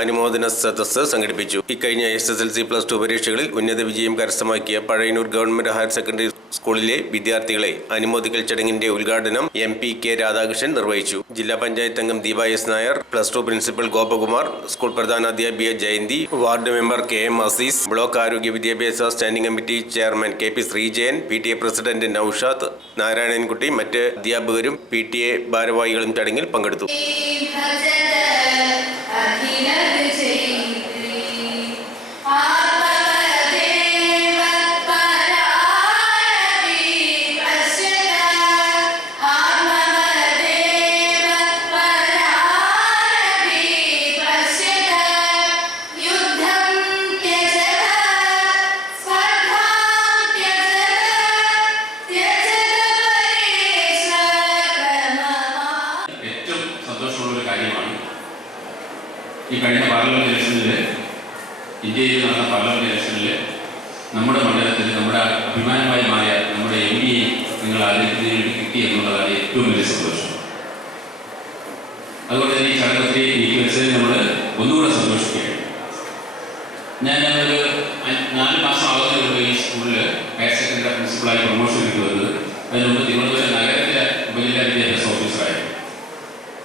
അനുമോദന സദസ്സ് സംഘടിപ്പിച്ചു. ഇക്കഴിഞ്ഞ SSLC+2 പരീക്ഷകളിൽ ഉന്നത വിജയം കരസ്ഥമാക്കിയ പഴയന്നൂർ ഗവൺമെന്റ് ഹയർ സെക്കൻഡറി സ്കൂളിലെ വിദ്യാർത്ഥികളെ അനുമോദിക്കൽ ചടങ്ങിന്റെ ഉദ്ഘാടനം MP K രാധാകൃഷ്ണൻ നിർവഹിച്ചു. ജില്ലാ പഞ്ചായത്ത് അംഗം Deepa S Nair, +2 principal Gopakumar, school പ്രധാനാധ്യാപിക Jayanthi, ward member KM Azeez, block ആരോഗ്യ വിദ്യാഭ്യാസ standing committee chairman KP Sreejayan, PTA president Noushad, Narayanankutty, മറ്റ് അധ്യാപകരും PTA ഭാരവാഹികളും ചടങ്ങിൽ പങ്കെടുത്തു. ഈ കഴിഞ്ഞ പാർലമെന്റ് ഇലക്ഷനിൽ, ഇന്ത്യയിൽ നടന്ന പാർലമെന്റ് ഇലക്ഷനിൽ നമ്മുടെ മണ്ഡലത്തിൽ നമ്മുടെ അഭിമാനമായി മാറിയ നമ്മുടെ MP നിങ്ങൾ ആദ്യത്തിന് വേണ്ടി കിട്ടി എന്നുള്ളതാണ് ഏറ്റവും വലിയ സന്തോഷം. അതുകൊണ്ട് തന്നെ ഈ ചടങ്ങത്തിൽ എനിക്ക് വെച്ചതിൽ നമ്മൾ ഒന്നുകൂടെ സന്തോഷിക്കുകയാണ്. ഞാൻ ഒരു 4 മാസം ആകുന്നതിനുള്ള ഈ സ്കൂളിൽ ഹയർ സെക്കൻഡറി പ്രിൻസിപ്പളായി പ്രൊമോഷൻ കിട്ടുന്നത്. അതിന് മുമ്പ് തിരുവനന്തപുരം നഗരത്തിലെ ഉപജില്ലാ വിദ്യാഭ്യാസ ഓഫീസറായിരുന്നു.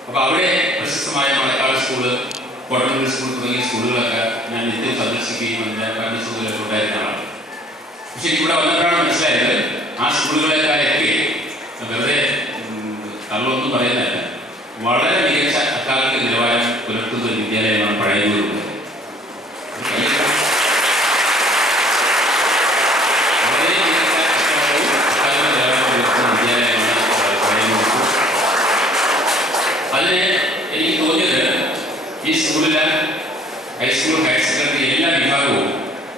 അപ്പോൾ അവിടെ പ്രശസ്തമായ മണക്കാട് സ്കൂള്, കോട്ടൺ സ്കൂൾ തുടങ്ങിയ സ്കൂളുകളൊക്കെ ഞാൻ നിത്യം സന്ദർശിക്കുകയും അതിൻ്റെ പഠിച്ചതിലൊക്കെ ഉണ്ടായിരുന്ന ആളാണ്. പക്ഷെ ഇവിടെ വന്നപ്പോഴാണ് മനസ്സിലായത് ആ സ്കൂളുകളെക്കാളൊക്കെ വെറുതെ കള്ളൊന്നും പറയുന്നതല്ല, വളരെ മികച്ച അക്കാദമിക നിലവാരം പുലർത്തുന്ന ഒരു വിദ്യാലയമാണ് പഴയന്നൂർ. വളരെ മികച്ച അക്കാദമിക നിലവാരം പുലർത്തുന്ന വിദ്യാലയമാണ് പഴയന്നൂർ. അതിന് എനിക്ക് തോന്നിയത് ഈ സ്കൂളിലെ ഹൈസ്കൂൾ, ഹയർ സെക്കൻഡറി എല്ലാ വിഭാഗവും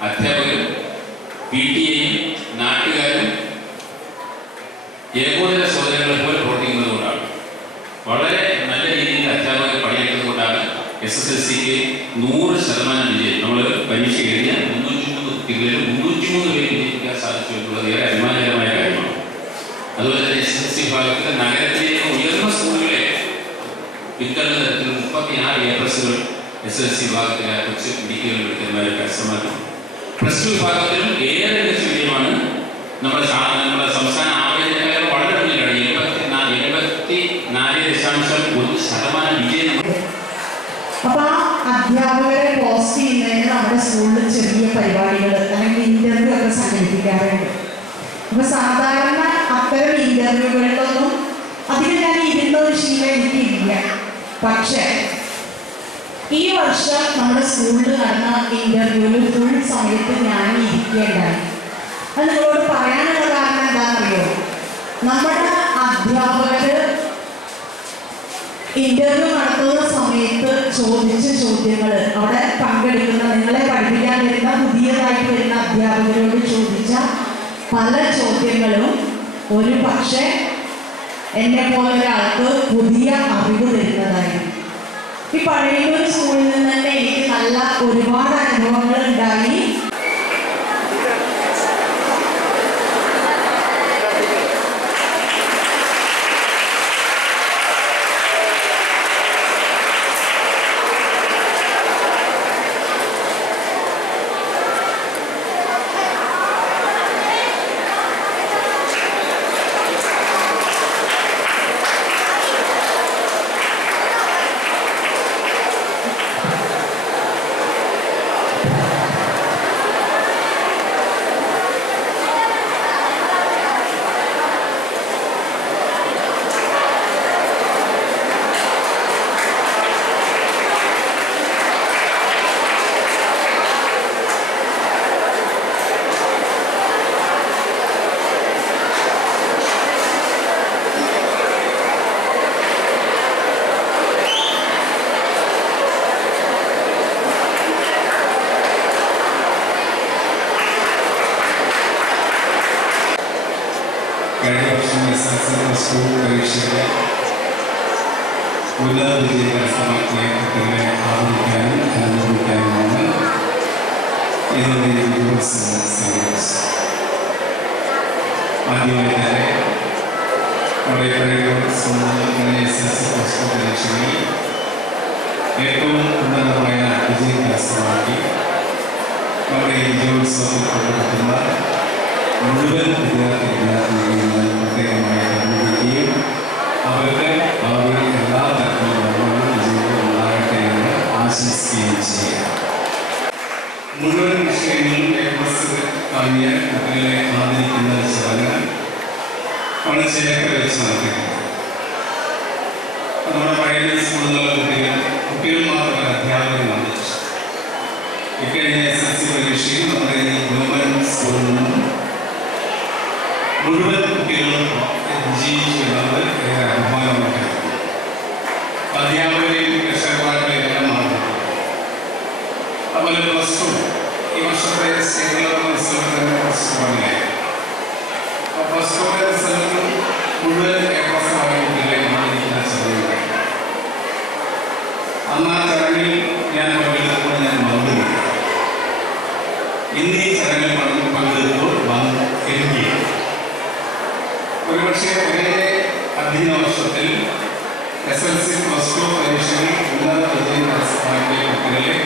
അധ്യാപകരും PTA-യും നാട്ടുകാരും ഏകോദര സഹോദരങ്ങളെ പോലെ പ്രവർത്തിക്കുന്നത് കൊണ്ടാണ്. വളരെ നല്ല രീതിയിൽ അധ്യാപകർ പണിയെടുക്കുന്നത് കൊണ്ടാണ് SSLC-ക്ക് 100% വിജയം. നമ്മൾ പരീക്ഷ എഴുതിയ 303 കുട്ടികളിൽ 303 പേര് വിജയിക്കാൻ സാധിച്ചു എന്നുള്ളത് ഏറെ അഭിമാനകരമായ കാര്യമാണ്. അതുപോലെ തന്നെ SSLC വിഭാഗത്തിൽ നഗരത്തിലെ ഉയർന്ന സ്കൂളുകളെ പിന്തള്ളുന്ന തരത്തിൽ 36 A+കൾ SSLC വിഭാഗത്തിലെ കൊച്ചു മിടുക്കികൾ മിടുക്കന്മാരെ കരസ്ഥമാക്കി. +2 വിഭാഗത്തിലും ഏറെ മികച്ച വിജയമാണ്. നമ്മുടെ സംസ്ഥാന ആവറേജിനേക്കാൾ വളരെ മുന്നിലാണ്. 74.1% വിജയം. അപ്പൊ അധ്യാപകരെ പോസ്റ്റ് ചെയ്യുന്നതിന് നമ്മുടെ സ്കൂളിൽ ചെറിയ പരിപാടികൾ അല്ലെങ്കിൽ ഇന്റർവ്യൂ ഒക്കെ സംഘടിപ്പിക്കാറുണ്ട്. അപ്പൊ സാധാരണ അത്തരം ഇന്റർവ്യൂകളിലൊന്നും അതിന് ഞാൻ ഇരുന്ന ഒരു ശീലം എനിക്കില്ല. പക്ഷേ ഈ വർഷം നമ്മുടെ സ്കൂളിൽ നടന്ന ഇന്റർവ്യൂവിൽ ഫുൾ സമയത്ത് ഞാൻ ഇരിക്കേണ്ടായി. അത് നിങ്ങളോട് പറയാനുള്ള കാരണം എന്താണെന്നറിയോ? നമ്മുടെ അധ്യാപകര് ഇന്റർവ്യൂ നടത്തുന്ന സമയത്ത് ചോദിച്ച ചോദ്യങ്ങൾ, അവിടെ പങ്കെടുക്കുന്ന നിങ്ങളെ പഠിപ്പിക്കാൻ വരുന്ന പുതിയതായിട്ട് വരുന്ന അധ്യാപകരോട് ചോദിച്ച പല ചോദ്യങ്ങളും ഒരു പക്ഷേ എന്നെ പോലെ ഒരാൾക്ക് പുതിയ അറിവ് തരുന്നതായിരുന്നു. ഈ പഴയന്നൂർ സ്കൂളിൽ നിന്ന് തന്നെ എനിക്ക് നല്ല ഒരുപാട് അനുഭവങ്ങൾ ഉണ്ടായി. കഴിഞ്ഞ വർഷം SSLC സ്കൂൾ പരീക്ഷയിലെ ഉന്നത വിജയം കരസ്ഥമാക്കിയ കുട്ടികളെ ആദരിക്കാനും അനുമോദിക്കാനുമാണ് ഇതിൻ്റെ ദിവസം സംഘടിപ്പിച്ചത്. ആദ്യമായി തന്നെ നമ്മുടെ SSLC പരീക്ഷയിൽ ഏറ്റവും ഉന്നതമായ വിജയോത്സവത്തിൽ പങ്കെടുക്കുന്ന മുഴുവൻ വിദ്യാർത്ഥികളെയും ഞാൻ പ്രത്യേകമായി അഭിനന്ദിക്കുകയും അവരുടെ ഭാവിയിൽ എല്ലാ തരത്തിലുള്ള വിജയവും ഉണ്ടാകട്ടെ എന്ന് ആശംസിക്കുകയും ചെയ്യാം. മുഴുവൻ വിഷയങ്ങളും വാങ്ങിയ കുട്ടികളെ ആദരിക്കുന്ന ചടങ്ങ് പണിച്ചേക്കര വെച്ച് നടത്തിയിട്ടുണ്ട്. നമ്മുടെ പഴയ സ്കൂളിലുള്ള കുട്ടികൾ മാത്രമല്ല അധ്യാപകരും വന്നിച്ചു. ഇക്കഴിഞ്ഞ SSLC പരീക്ഷയിൽ നമ്മുടെ ഈ ഗവൺമെൻറ് സ്കൂളിൽ നിന്നും മുഴുവൻ കുട്ടികളും വിജയിക്കുന്നത് ഏറെ അഭിമാനമാണ്. അധ്യാപകരെയും രക്ഷകർത്താക്കളെയും എല്ലാം മാറുന്നു. അതുപോലെ പ്ലസ് ടു ഈ വർഷത്തെ സ്റ്റേറ്റ് റിസൾട്ടിൻ്റെ പ്ലസ് ടു ഭംഗിയായി. പ്ലസ് ടുവിൻ്റെ റിസൾട്ടും മുഴുവൻ ഏകദേശമായ കുട്ടികളെ മാറിയിരിക്കുന്ന ചടങ്ങുകൾ. അന്ന് ആ ചടങ്ങിൽ ഞാൻ പങ്കെടുത്തപ്പോൾ ഞാൻ മറന്നില്ല. ഇന്ന് ഈ ചടങ്ങിൽ പങ്കെടുത്തപ്പോൾ എനിക്ക് ഒരുപക്ഷെ ഒരേ അധ്യയന വർഷത്തിൽ SSLC പ്ലസ് ടു പരീക്ഷയിൽ ഉന്നത വിജയം കരസ്ഥമാക്കിയ കുട്ടികളെ